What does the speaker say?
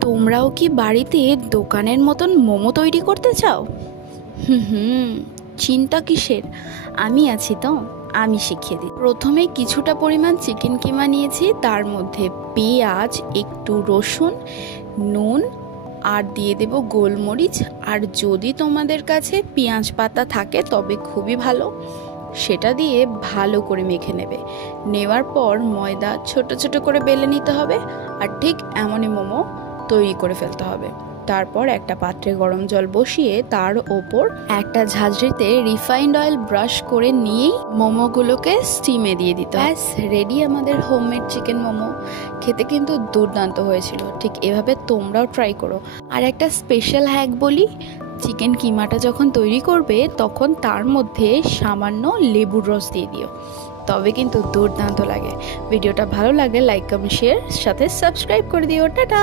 তোমরাও কি বাড়িতে দোকানের মতন মোমো তৈরি করতে চাও? হুম, চিন্তা কিসের, আমি আছি তো, আমি শিখিয়ে দিই। প্রথমে কিছুটা পরিমাণ চিকেন কিমা নিয়েছি, তার মধ্যে পেঁয়াজ, একটু রসুন, নুন আর দিয়ে দেব গোলমরিচ। আর যদি তোমাদের কাছে পেঁয়াজ পাতা থাকে তবে খুবই ভালো, সেটা দিয়ে ভালো করে মেখে নেবে। নেওয়ার পর ময়দা ছোট ছোট করে বেলে নিতে হবে, আর ঠিক এমনই মোমো তৈরি করে ফেলতে হবে। তারপর একটা পাত্রে গরম জল বসিয়ে তার ওপর একটা ঝাঁঝরিতে রিফাইন্ড অয়েল ব্রাশ করে নিয়েই মোমোগুলোকে স্টিমে দিয়ে দিতে হবে। ব্যাস রেডি আমাদের হোমমেড চিকেন মোমো। খেতে কিন্তু দুর্দান্ত হয়েছিল। ঠিক এভাবে তোমরাও ট্রাই করো। আর একটা স্পেশাল হ্যাক বলি, চিকেন কিমাটা যখন তৈরি করবে তখন তার মধ্যে সামান্য লেবুর রস দিয়ে দিও, তবে কিন্তু দুর্দান্ত লাগে। ভিডিওটা ভালো লাগে লাইক কমেন্ট শেয়ার সাথে সাবস্ক্রাইব করে দিও। টাটা।